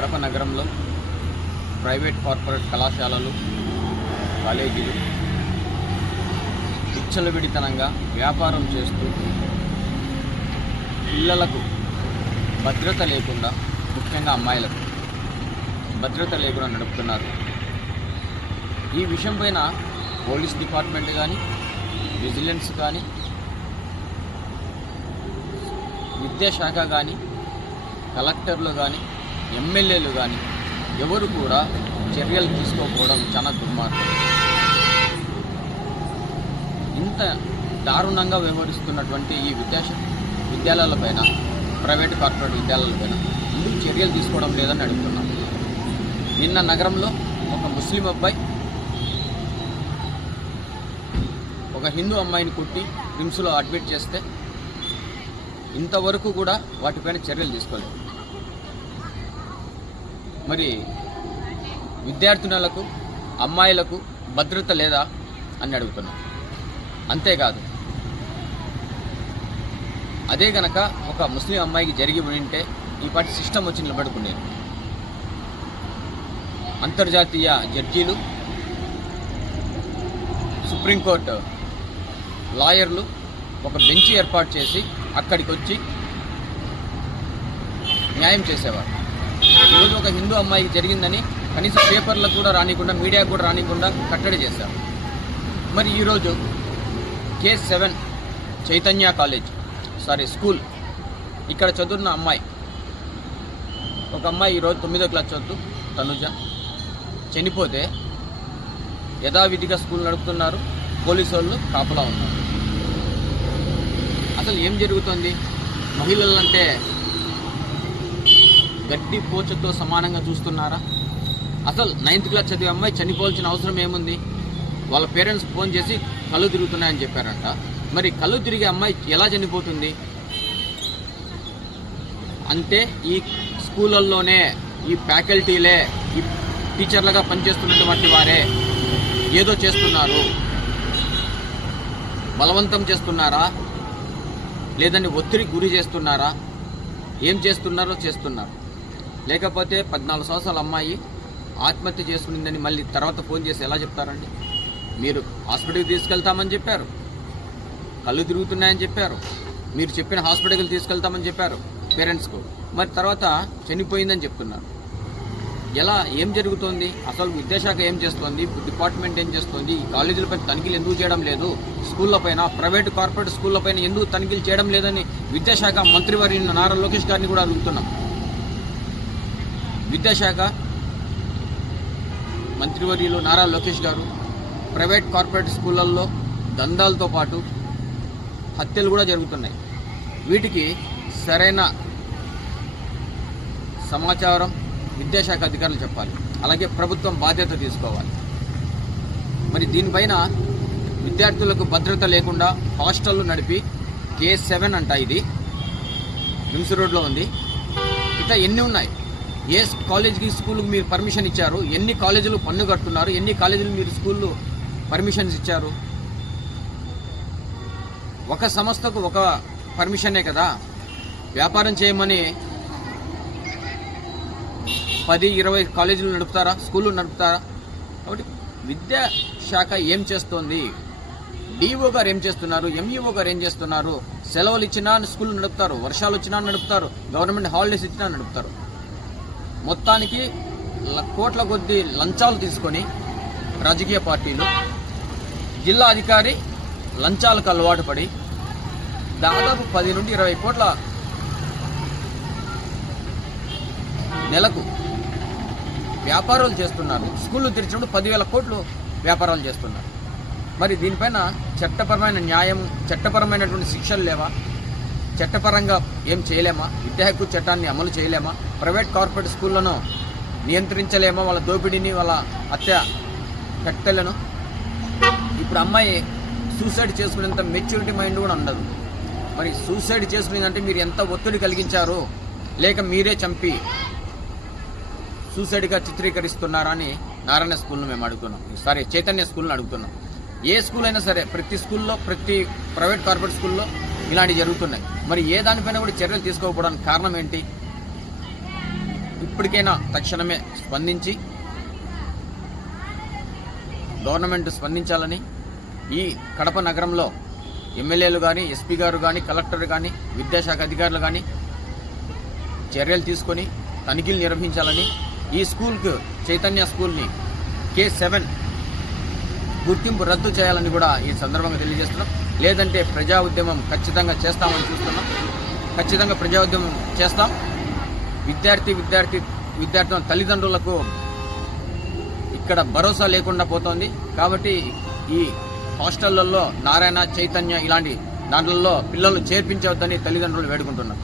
కడప నగరంలో private corporate కళాశాలలు కాలేజీలు విచ్చలవిడితనంగా వ్యాపారం చేస్తూ పిల్లలకు భద్రత లేకుండా ముఖ్యంగా అమ్మాయిలకు భద్రత లేకుండా నడుపుతున్నారు. ఈ విషయం పైన పోలీస్ డిపార్ట్మెంట్ కానీ విజిలెన్స్ కానీ విద్యాశాఖ కానీ కలెక్టర్లు కానీ ఎమ్మెల్యేలు కానీ ఎవరు కూడా చర్యలు తీసుకోకపోవడం చాలా దుర్మార్గం. ఇంత దారుణంగా వ్యవహరిస్తున్నటువంటి ఈ విద్యాశ విద్యాలయాలపైన ప్రైవేట్ కార్పొరేట్ విద్యాలయాలపైన ఎందుకు చర్యలు తీసుకోవడం లేదని అడుగుతున్నాం. నిన్న నగరంలో ఒక ముస్లిం అబ్బాయి ఒక హిందూ అమ్మాయిని కొట్టి రిమ్స్లో అడ్మిట్ చేస్తే ఇంతవరకు కూడా వాటిపైన చర్యలు తీసుకోలేదు. మరి విద్యార్థినులకు అమ్మాయిలకు భద్రత లేదా అని అడుగుతున్నాం. అంతేకాదు అదే గనక ఒక ముస్లిం అమ్మాయికి జరిగి ఉంటే ఈ పాటి సిస్టమ్ వచ్చి నిలబడుకునేది అంతర్జాతీయ జడ్జీలు సుప్రీంకోర్టు లాయర్లు ఒక బెంచ్ ఏర్పాటు చేసి అక్కడికి వచ్చి న్యాయం చేసేవారు. ఈరోజు ఒక హిందూ అమ్మాయికి జరిగిందని కనీసం పేపర్లకు కూడా రానికుండా మీడియాకు కూడా రానికుండా కట్టడి చేశారు. మరి ఈరోజు K seven Chaitanya college sorry school ఇక్కడ చదువుతున్న అమ్మాయి. ఒక అమ్మాయి ఈరోజు తొమ్మిదో క్లాస్ చదువుతూ తనుజ చనిపోతే యథావిధిగా స్కూల్ నడుపుతున్నారు పోలీసు వాళ్ళు కాపలా ఉన్నారు. అసలు ఏం జరుగుతుంది? మహిళలంటే గడ్డి పోచతో సమానంగా చూస్తున్నారా? అసలు నైన్త్ క్లాస్ చదివే అమ్మాయి చనిపోవాల్సిన అవసరం ఏముంది? వాళ్ళ పేరెంట్స్ ఫోన్ చేసి కళ్ళు తిరుగుతున్నాయని చెప్పారంట. మరి కళ్ళు తిరిగే అమ్మాయి ఎలా చనిపోతుంది? అంటే ఈ స్కూళ్ళల్లోనే ఈ ఫ్యాకల్టీలే ఈ టీచర్లుగా పనిచేస్తున్నటువంటి వారే ఏదో చేస్తున్నారు? బలవంతం చేస్తున్నారా? లేదని ఒత్తిడికి గురి చేస్తున్నారా? ఏం చేస్తున్నారో చేస్తున్నారు. లేకపోతే పద్నాలుగు సంవత్సరాల అమ్మాయి ఆత్మహత్య చేసుకునిందని మళ్ళీ తర్వాత ఫోన్ చేసి ఎలా చెప్తారండి? మీరు హాస్పిటల్కి తీసుకెళ్తామని చెప్పారు. కళ్ళు తిరుగుతున్నాయని చెప్పారు. మీరు చెప్పిన హాస్పిటల్కి తీసుకెళ్తామని చెప్పారు పేరెంట్స్కు. మరి తర్వాత చనిపోయిందని చెప్తున్నారు. ఎలా ఏం జరుగుతోంది? అసలు విద్యాశాఖ ఏం చేస్తోంది? డిపార్ట్మెంట్ ఏం చేస్తోంది? కాలేజీలపై తనిఖీలు ఎందుకు చేయడం లేదు? స్కూళ్ళపైన ప్రైవేట్ కార్పొరేట్ స్కూళ్ళపైన ఎందుకు తనిఖీలు చేయడం లేదని విద్యాశాఖ మంత్రివారి నారా లోకేష్ గారిని కూడా అడుగుతున్నాం. విద్యాశాఖ మంత్రివర్యులు నారా లోకేష్ గారు ప్రైవేట్ కార్పొరేట్ స్కూళ్ళల్లో దందాలతో పాటు హత్యలు కూడా జరుగుతున్నాయి. వీటికి సరైన సమాచారం విద్యాశాఖ అధికారులు చెప్పాలి. అలాగే ప్రభుత్వం బాధ్యత తీసుకోవాలి. మరి దీనిపైన విద్యార్థులకు భద్రత లేకుండా హాస్టళ్ళు నడిపి కే సెవెన్ అంట ఇది. నిమ్స్ రోడ్లో ఉంది. ఇట్లా ఎన్ని ఉన్నాయి? ఏ కాలేజ్కి స్కూల్కి మీరు పర్మిషన్ ఇచ్చారు. ఎన్ని కాలేజీలు పన్ను కడుతున్నారు? ఎన్ని కాలేజీలు మీరు స్కూళ్ళు పర్మిషన్స్ ఇచ్చారు? ఒక సంస్థకు ఒక పర్మిషనే కదా. వ్యాపారం చేయమని పది ఇరవై కాలేజీలు నడుపుతారా? స్కూళ్ళు నడుపుతారా? కాబట్టి విద్యాశాఖ ఏం చేస్తోంది? డిఓ గారు ఏం చేస్తున్నారు? ఎంఈఓ గారు ఏం చేస్తున్నారు? సెలవులు ఇచ్చినా స్కూల్ నడుపుతారు. వర్షాలు వచ్చినా నడుపుతారు. గవర్నమెంట్ హాలిడేస్ ఇచ్చినా నడుపుతారు. మొత్తానికి కోట్ల కొద్ది లంచాలు తీసుకొని రాజకీయ పార్టీలు జిల్లా అధికారి లంచాలకు అలవాటు పడి దాదాపు పది నుండి ఇరవై కోట్ల నెలకు వ్యాపారాలు చేస్తున్నారు. స్కూళ్ళు తెరిచినప్పుడు పదివేల కోట్లు వ్యాపారాలు చేస్తున్నారు. మరి దీనిపైన చట్టపరమైన న్యాయం చట్టపరమైనటువంటి శిక్షలు లేవా? చట్టపరంగా ఏం చేయలేమా? విద్యా హక్కు చట్టాన్ని అమలు చేయలేమా? ప్రైవేట్ కార్పొరేట్ స్కూళ్ళను నియంత్రించలేమా? వాళ్ళ దోపిడీని వాళ్ళ హత్య కట్టెలను? ఇప్పుడు అమ్మాయి సూసైడ్ చేసుకునేంత మెచ్యూరిటీ మైండ్ కూడా ఉండదు. మరి సూసైడ్ చేసుకునేదంటే మీరు ఎంత ఒత్తిడి కలిగించారు? లేక మీరే చంపి సూసైడ్గా చిత్రీకరిస్తున్నారా అని నారాయణ స్కూల్ను మేము అడుగుతున్నాం. సారీ చైతన్య స్కూల్ని అడుగుతున్నాం. ఏ స్కూల్ అయినా సరే ప్రతి స్కూల్లో ప్రతి ప్రైవేట్ కార్పొరేట్ స్కూల్లో ఇలాంటివి జరుగుతున్నాయి. మరి ఏ దానిపైన కూడా చర్యలు తీసుకోకపోవడానికి కారణం ఏంటి? ఇప్పటికైనా తక్షణమే స్పందించి గవర్నమెంట్ స్పందించాలని ఈ కడప నగరంలో ఎమ్మెల్యేలు కానీ ఎస్పీ గారు కానీ కలెక్టర్ కానీ విద్యాశాఖ అధికారులు కానీ చర్యలు తీసుకొని తనిఖీలు నిర్వహించాలని ఈ స్కూల్కు చైతన్య స్కూల్ని కే సెవెన్ గుర్తింపు రద్దు చేయాలని కూడా ఈ సందర్భంగా తెలియజేస్తున్నాం. లేదంటే ప్రజా ఉద్యమం ఖచ్చితంగా చేస్తామని చూస్తున్నాం. ఖచ్చితంగా ప్రజా ఉద్యమం చేస్తాం. విద్యార్థి విద్యార్థి విద్యార్థుల తల్లిదండ్రులకు ఇక్కడ భరోసా లేకుండా పోతోంది. కాబట్టి ఈ హాస్టళ్ళలో నారాయణ చైతన్య ఇలాంటి దాంట్లలో పిల్లలు చేర్పించవద్దని తల్లిదండ్రులు వేడుకుంటున్నారు.